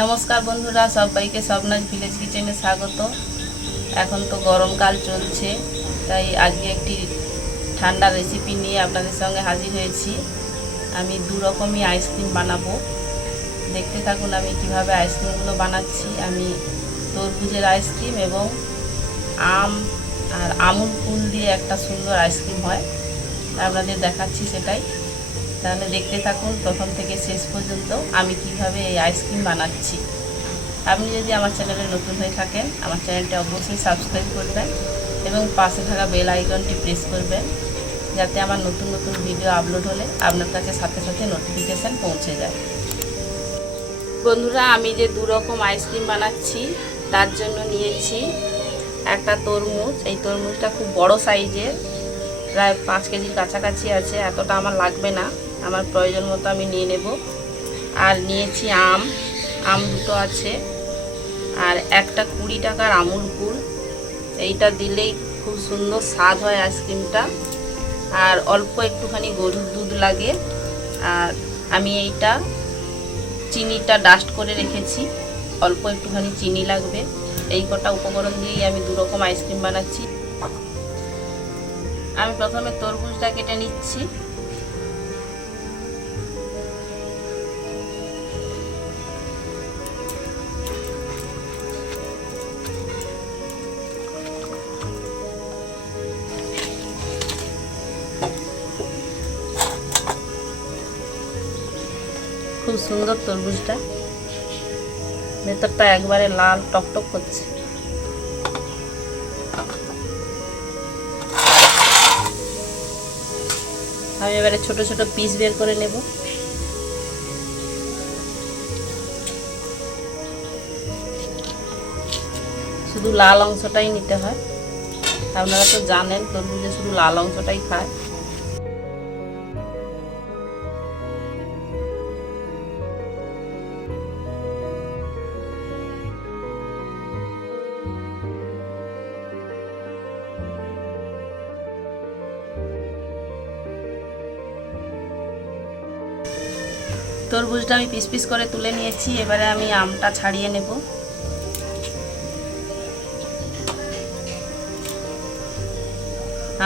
नमस्कार बंधुरा सबाइके स्वप्नाज ভিলেজ किचेने स्वागत। এখন তো গরমকাল চলছে, তাই আজকে একটি ঠান্ডা রেসিপি নিয়ে আপনাদের সঙ্গে হাজির হয়েছি। আমি দু রকমই আইসক্রিম বানাবো, দেখতে থাকুন আমি কিভাবে আইসক্রিমগুলো বানাচ্ছি। আমি তরমুজের আইসক্রিম এবং আম আর আমুল কুল দিয়ে একটা সুন্দর আইসক্রিম হয়, আপনাদের দেখাচ্ছি সেটাই। তাহলে দেখতে থাকুন প্রথম থেকে শেষ পর্যন্ত আমি কিভাবে এই আইসক্রিম বানাচ্ছি। আপনি যদি আমার চ্যানেলে নতুন হয়ে থাকেন আমার চ্যানেলটি অবশ্যই সাবস্ক্রাইব করবেন এবং পাশে থাকা বেল আইকনটি প্রেস করবেন, যাতে আমার নতুন নতুন ভিডিও আপলোড হলে আপনার কাছে সাথে সাথে নোটিফিকেশান পৌঁছে যায়। বন্ধুরা, আমি যে দু রকম আইসক্রিম বানাচ্ছি তার জন্য নিয়েছি একটা তরমুজ। এই তরমুজটা খুব বড় সাইজের, প্রায় 5 কেজির কাছাকাছি আছে। এতটা আমার লাগবে না, আমার প্রয়োজন মতো আমি নিয়ে নেব। আর নিয়েছি আম দুটো আছে, আর একটা 20 টাকার আমুল কুল। এইটা দিলেই খুব সুন্দর স্বাদ হয় আইসক্রিমটা। আর অল্প একটুখানি গরুর দুধ লাগে। আর আমি এইটা চিনিটা ডাস্ট করে রেখেছি, অল্প একটুখানি চিনি লাগবে। এই কটা উপকরণ দিয়েই আমি দু রকম আইসক্রিম বানাচ্ছি। আমি প্রথমে তরমুজটা কেটে নিচ্ছি। খুব সুন্দর তরমুজটা, ভেতরটা একবারে লাল টকটক করছে। আমি এবারে ছোট ছোট পিস বের করে নেব। শুধু লাল অংশটাই নিতে হয়, আপনারা তো জানেন তরমুজে শুধু লাল অংশটাই খায়। তরমুজটা আমি পিস পিস করে তুলে নিয়েছি। এবারে আমি আমটা ছাড়িয়ে নেব।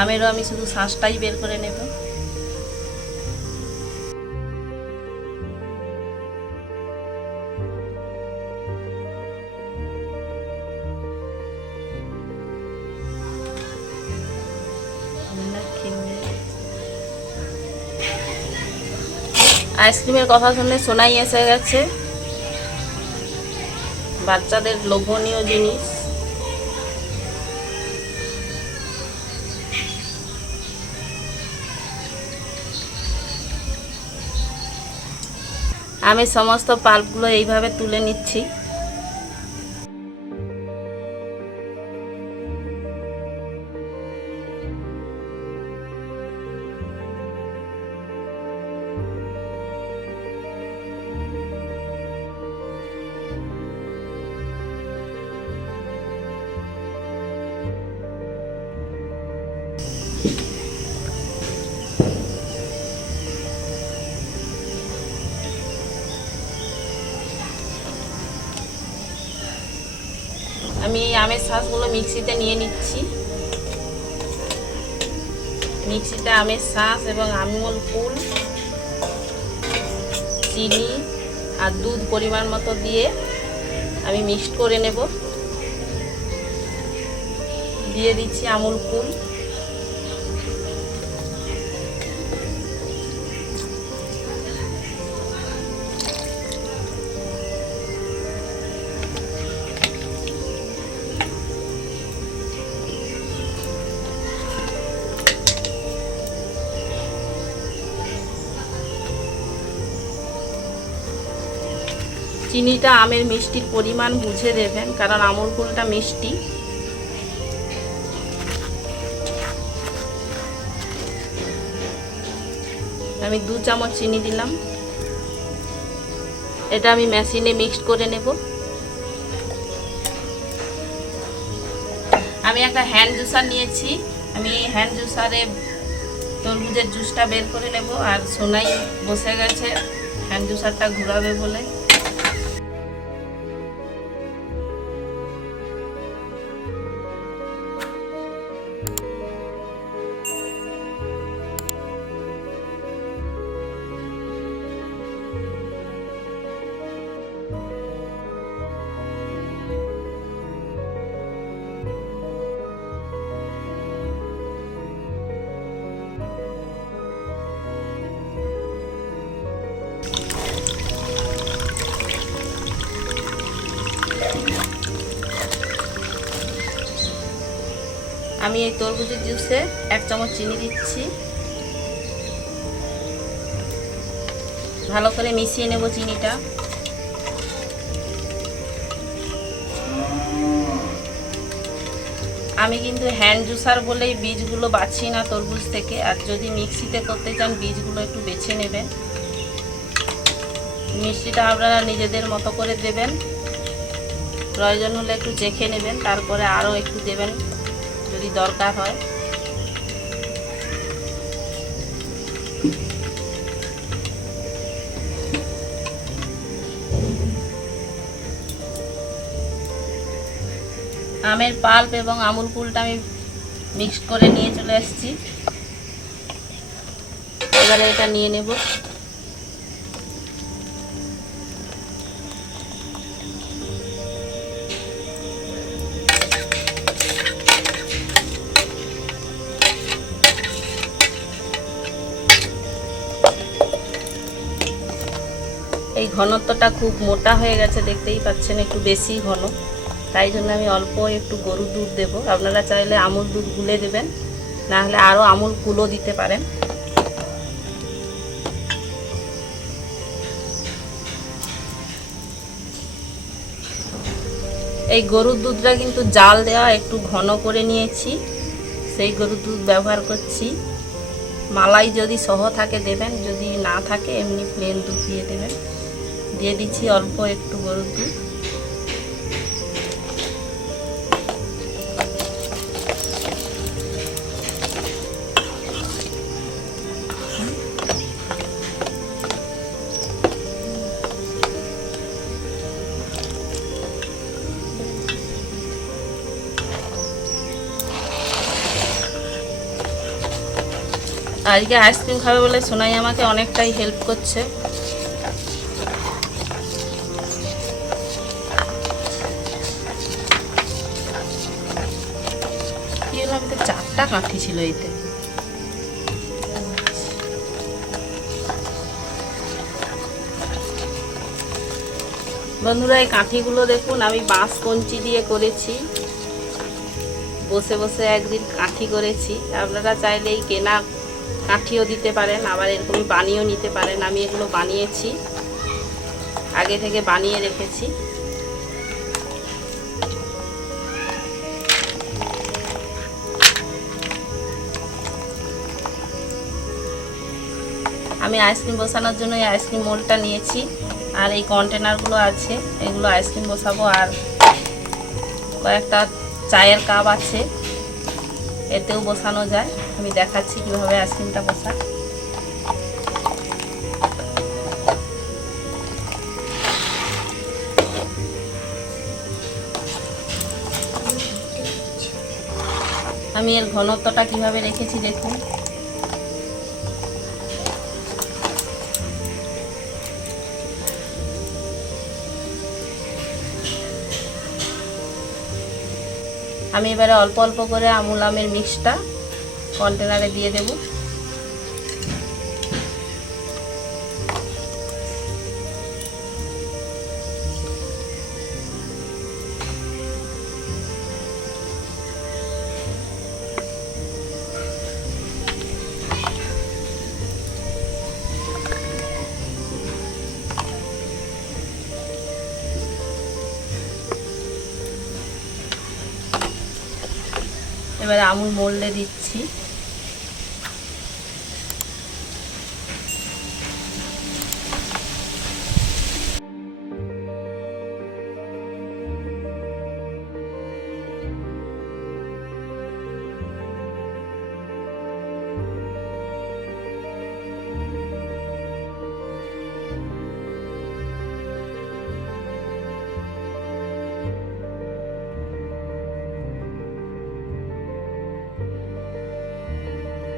আমেরও আমি শুধু শাঁসটাই বের করে নেব। আইসক্রিমের কথা শুনে শোনাই এসে গেছে, বাচ্চাদের লোভনীয় জিনিস। আমি সমস্ত পাল্পগুলো এইভাবে তুলে নিচ্ছি। আমি এই আমের শাঁসগুলো মিক্সিতে নিয়ে নিচ্ছি। মিক্সিতে আমের শাঁস এবং আমুল কুল, চিনি আর দুধ পরিমাণ মতো দিয়ে আমি মিক্সড করে নেব। দিয়ে দিচ্ছি আমুল কুল। চিনিটা আমের মিষ্টির পরিমাণ বুঝে দেবেন, কারণ আমুল কুলটা মিষ্টি। আমি 2 চামচ চিনি দিলাম। এটা আমি মেশিনে মিক্সড করে নেব। আমি একটা হ্যান্ড জুসার নিয়েছি, আমি এই হ্যান্ড জুসারে তরমুজের জুসটা বের করে নেব। আর সোনাই বসে গেছে হ্যান্ড জুসারটা ঘোরাবে বলে। আমি এই তরমুজের জুসে 1 চামচ চিনি দিচ্ছি। ভালো করে মিশিয়ে নেব চিনিটা। আমি কিন্তু হ্যান্ড জুসার বলেই বীজগুলো বাছি না তরমুজ থেকে, আর যদি মিক্সিতে করতে চান বীজগুলো একটু বেছে নেবেন। মিষ্টিটা আপনারা নিজেদের মতো করে দেবেন, প্রয়োজন হলে একটু চেখে নেবেন, তারপরে আরও একটু দেবেন যদি দরকার হয়। আমের পাল্প এবং আমুল কুলটা আমি মিক্স করে নিয়ে চলে আসছি। এবারে এটা নিয়ে নেব। এই ঘনত্বটা খুব মোটা হয়ে গেছে, দেখতেই পাচ্ছেন, একটু বেশি ঘন। তাই জন্য আমি অল্প একটু গরুর দুধ দেব। আপনারা চাইলে আমুল দুধ গুলে দেবেন, না হলে আরও আমুল কুলও দিতে পারেন। এই গরুর দুধটা কিন্তু জাল দেওয়া, একটু ঘন করে নিয়েছি, সেই গরুর দুধ ব্যবহার করছি। মালাই যদি সহ থাকে দেবেন, যদি না থাকে এমনি প্লেন দুধ দিয়ে দেবেন। দিয়ে দিচ্ছি অল্প একটু গরুর দুধ। আজকে আইসক্রিম খাবে বলে সোনাই আমাকে অনেকটাই হেল্প করছে। কি হলো, আমি তো 4টা কাঠি ছিল এতে। বন্ধুরা, এই কাঠিগুলো দেখুন, আমি বাঁশ কঞ্চি দিয়ে করেছি। বসে বসে একদিন কাঠি করেছি। আপনারা চাইলে এই কেনা কাঠিও দিতে পারেন, আবার এরকমই বানিয়েও নিতে পারেন। আমি এগুলো বানিয়েছি, আগে থেকে বানিয়ে রেখেছি। আমি আইসক্রিম বসানোর জন্য এই আইসক্রিম মোল্ডটা নিয়েছি, আর এই কন্টেনারগুলো আছে, এগুলো আইসক্রিম বসাবো। আর কয়েকটা চায়ের কাপ আছে, এতেও বসানো যায়। আমি দেখাচ্ছি কীভাবে আইসক্রিমটা বসায়। আমি এর ঘনত্বটা কিভাবে রেখেছি দেখুন। আমি এবারে অল্প অল্প করে আমুল আমের মিক্সটা কন্টেনারে দিয়ে দেব। এবারে আমুল মোল্ডে দিচ্ছি।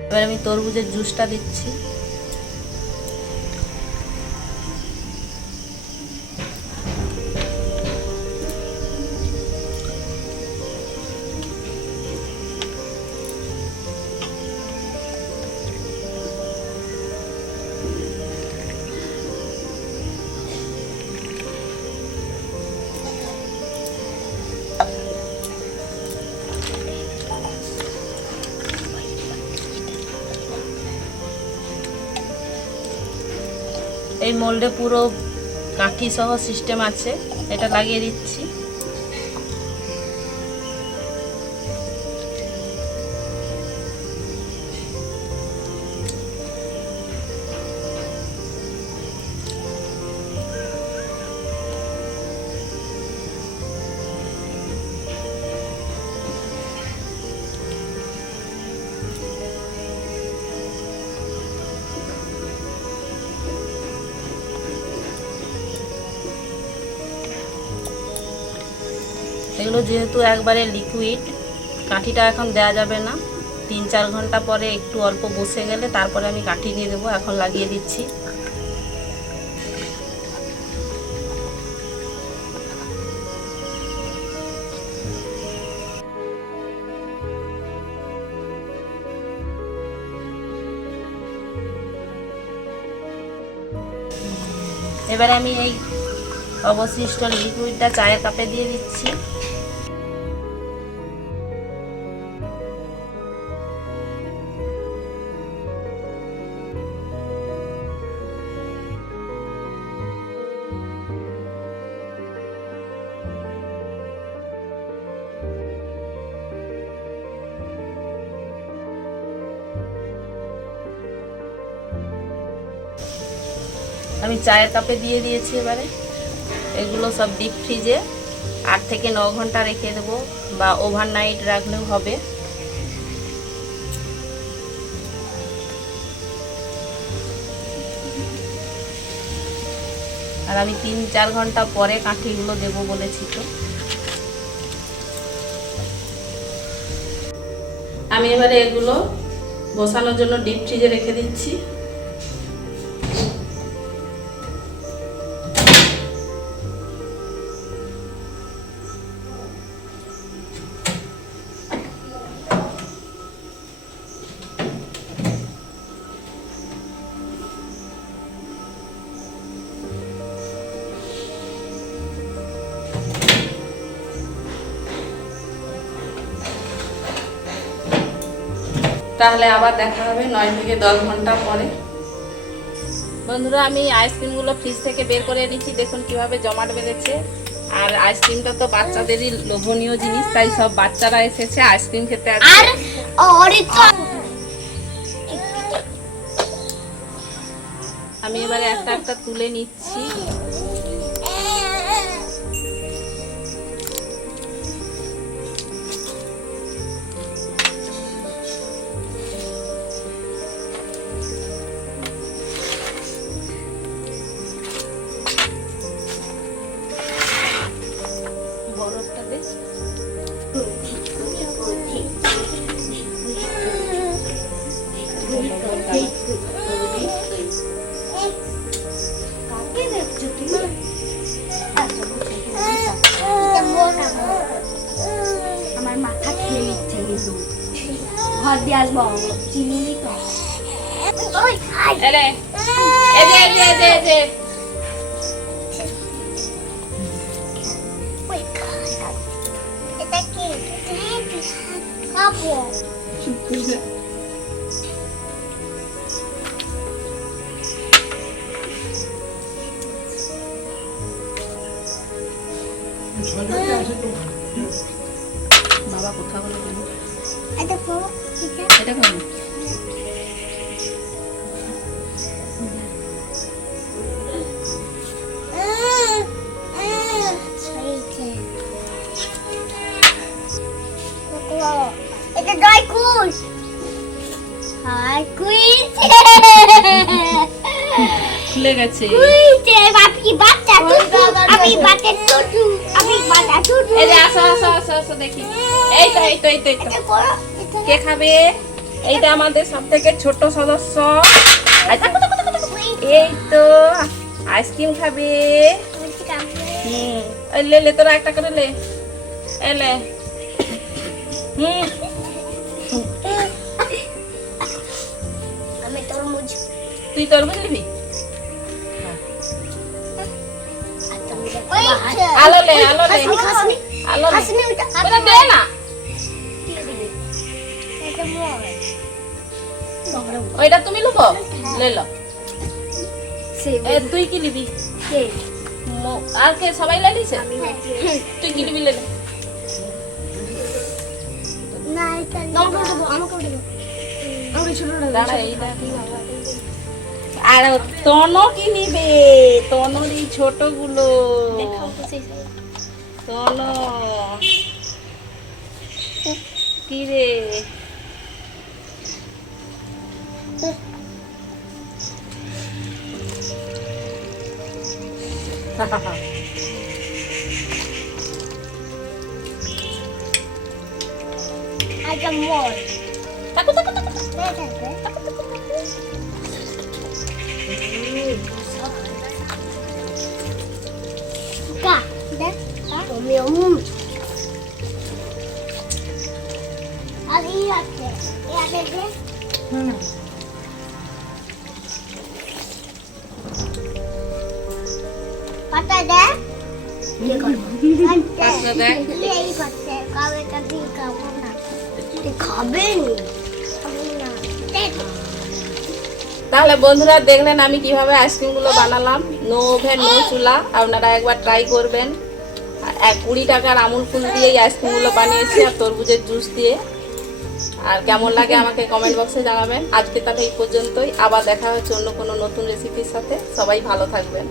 এবার আমি তরমুজের জুসটা দিচ্ছি। এই মোল্ডে পুরো কাঠি সহ সিস্টেম আছে, এটা লাগিয়ে দিচ্ছি। এগুলো যেহেতু একবারে লিকুইড, কাঠিটা এখন দেওয়া যাবে না, 3-4 ঘন্টা পরে একটু অল্প বসে গেলে তারপরে আমি কাঠি দিয়ে দেবো। এখন লাগিয়ে দিচ্ছি। এবারে আমি এই অবশিষ্ট লিকুইডটা চায়ের কাপে দিয়ে দিচ্ছি। আমি চায়ের কাপে দিয়ে দিয়েছি। এবারে এগুলো সব ডিপ ফ্রিজে 8 থেকে 9 ঘন্টা রেখে দেবো, বা ওভারনাইট রাখলেও হবে। আর আমি 3-4 ঘন্টা পরে কাঠিগুলো দেবো বলেছি। তো আমি এবারে এগুলো বসানোর জন্য ডিপ ফ্রিজে রেখে দিচ্ছি। তাহলে আবার দেখা হবে 9 থেকে 10 ঘন্টা পরে। বন্ধুরা, আমি আইসক্রিমগুলো ফ্রিজ থেকে বের করে এনেছি। দেখুন কিভাবে জমাট বেঁধেছে। আর আইসক্রিমটা তো বাচ্চাদেরই লোভনীয় জিনিস, তাই সব বাচ্চারা এসেছে আইসক্রিম খেতে। আমি এবারে একটা একটা তুলে নিচ্ছি। আমার মাথা খেয়ে নিচ্ছে কিন্তু ঘর দিয়ে আসবো চিনি তো খাবো। বাবা কোথা বলে কেন এটা খাবো, এটা খাবো। এটা ড্রাই কুল হাই কুইজ খুলে গেছে। কুইজ বাপি বাচ্চা টুটু, আমি বাচ্চা টুটু, আমি বাচ্চা টুটু। এই যে আসো আসো আসো আসো দেখি। এই তো এই তো এই তো কে খাবে? এইটা আমাদের সবথেকে ছোট সদস্য। এই তো আইসক্রিম খাবে। লে লে তোরা একটা করে লে। এলে আমি তরমুজ। তুই তরমুজ নিবি? আলো লে আলো লে আলো লে দে না। ওইটা তুমি লুকো লে লো। তুই কি নিবি? আর কে সবাই লাইছে? তুই কি নিবি? আর তনো কি নিবে? তনোর এই ছোট গুলো তনো কি রে? তাহলে বন্ধুরা দেখলেন আমি কিভাবে আইসক্রিম গুলো বানালাম। নো ওভেন নো চুলা, আপনারা একবার ট্রাই করবেন। 20 টাকার আমুল কুল দিয়ে এই আইসক্রিম গুলো বানিয়েছি আর তরমুজের জুস দিয়ে। আর কেমন লাগে আমাকে কমেন্ট বক্সে জানাবেন। আজকে তাহলে এই পর্যন্তই, আবার দেখা হচ্ছে অন্য কোনো নতুন রেসিপির সাথে। সবাই ভালো থাকবেন।